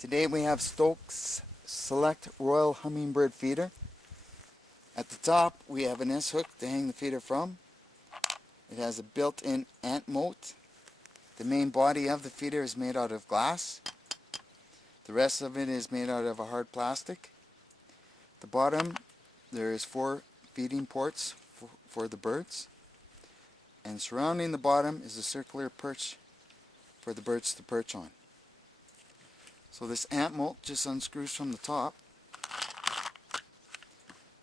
Today we have Stokes Select Royal Hummingbird feeder. At the top we have an S-hook to hang the feeder from. It has a built-in ant moat. The main body of the feeder is made out of glass. The rest of it is made out of a hard plastic. At the bottom there is 4 feeding ports for the birds. And surrounding the bottom is a circular perch for the birds to perch on. So this ant moat just unscrews from the top,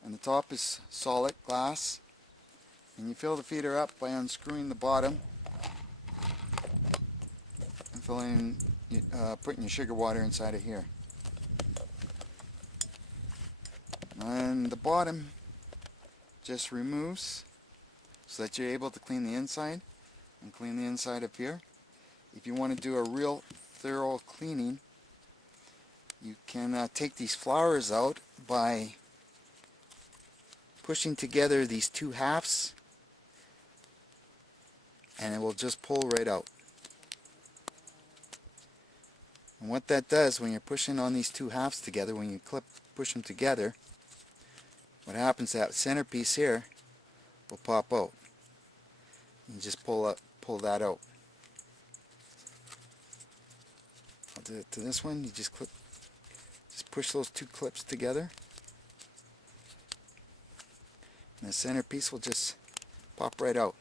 and the top is solid glass, and you fill the feeder up by unscrewing the bottom and putting your sugar water inside of here. And the bottom just removes so that you're able to clean the inside and clean the inside up here. If you want to do a real thorough cleaning, you can take these flowers out by pushing together these 2 halves, and it will just pull right out. And what that does when you're pushing on these 2 halves together, when you push them together, what happens, that centerpiece here will pop out. You just pull that out. I'll do it to this one. You just push those 2 clips together, and the centerpiece will just pop right out.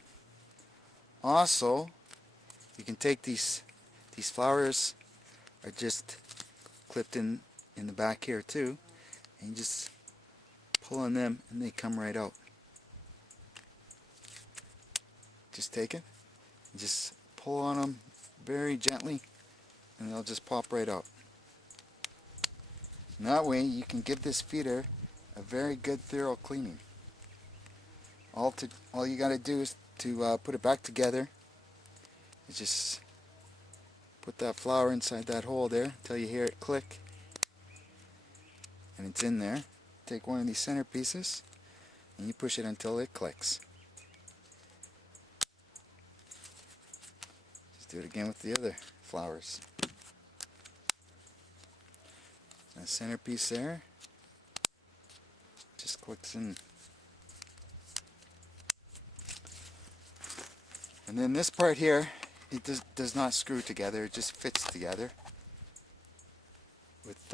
Also, you can take these flowers are just clipped in the back here too, and you just pull on them and they come right out. Just take it and just pull on them very gently, and they'll just pop right out. And that way you can give this feeder a very good thorough cleaning. All you got to do is to put it back together. You just put that flower inside that hole there until you hear it click, and it's in there. Take one of these center pieces and you push it until it clicks. Just do it again with the other flowers. That centerpiece there just clicks in. And then this part here, it does not screw together, it just fits together with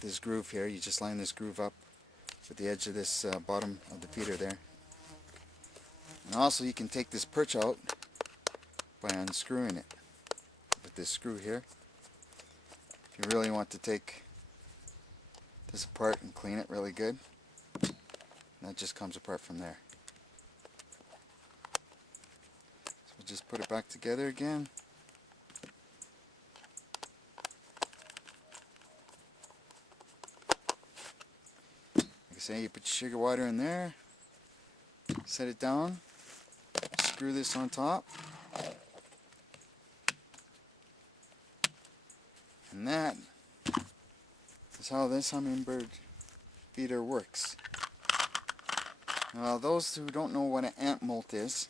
this groove here. You just line this groove up with the edge of this bottom of the feeder there. And also you can take this perch out by unscrewing it with this screw here. If you really want to take this apart and clean it really good, and that just comes apart from there. So we'll just put it back together again. Like I say, you put your sugar water in there, set it down, screw this on top, and that is how this hummingbird feeder works. Now, those who don't know what an ant moat is,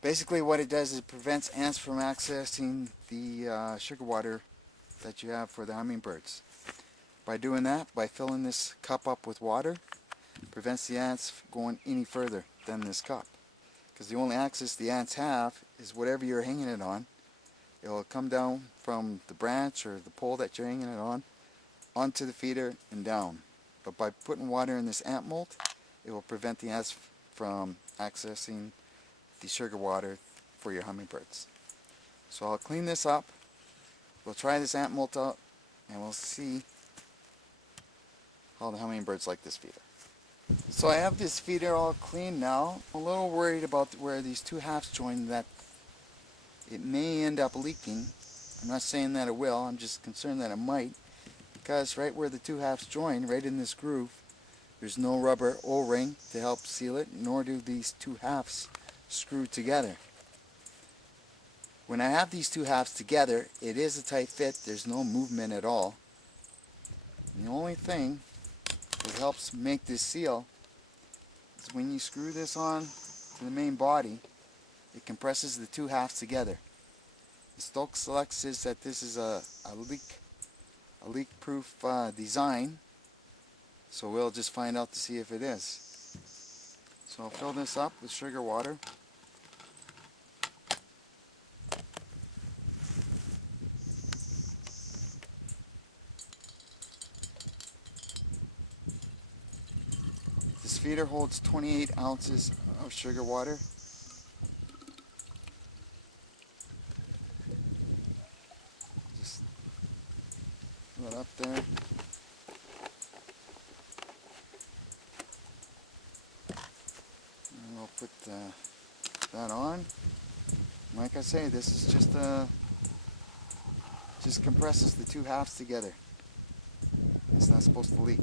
basically what it does is it prevents ants from accessing the sugar water that you have for the hummingbirds. By doing that, by filling this cup up with water, it prevents the ants going any further than this cup. Because the only access the ants have is whatever you're hanging it on. It will come down from the branch or the pole that you're hanging it on onto the feeder and down. But by putting water in this ant moat, it will prevent the ants from accessing the sugar water for your hummingbirds. So I'll clean this up, we'll try this ant moat out, and we'll see how the hummingbirds like this feeder. So I have this feeder all clean now. I'm a little worried about where these 2 halves join, that it may end up leaking. I'm not saying that it will, I'm just concerned that it might, because right where the 2 halves join, right in this groove, there's no rubber O-ring to help seal it, nor do these 2 halves screw together. When I have these 2 halves together, it is a tight fit, there's no movement at all. And the only thing that helps make this seal is when you screw this on to the main body, it compresses the 2 halves together. The Stokes Select says that this is a leak a leak-proof design, so we'll just find out to see if it is. So I'll fill this up with sugar water. This feeder holds 28 ounces of sugar water. Just fill it up there. And we'll put that on. Like I say, this is just compresses the two halves together. It's not supposed to leak.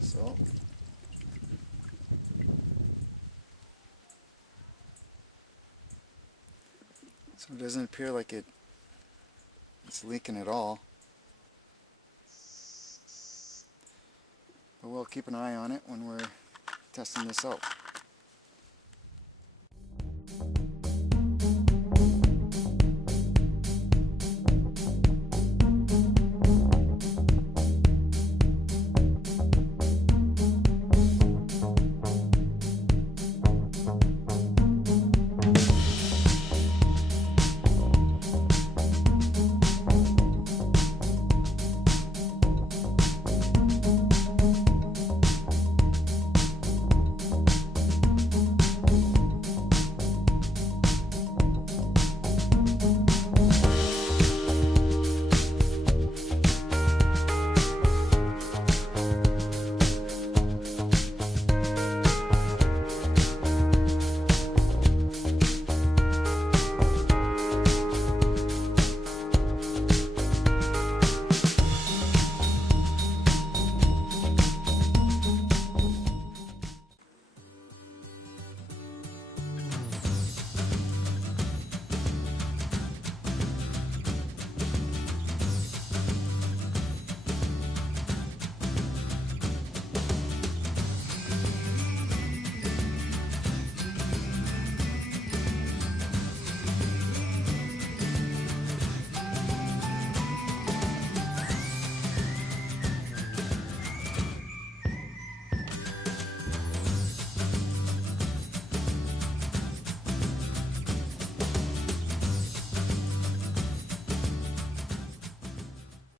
So it doesn't appear like it's leaking at all. But we'll keep an eye on it when we're testing this out.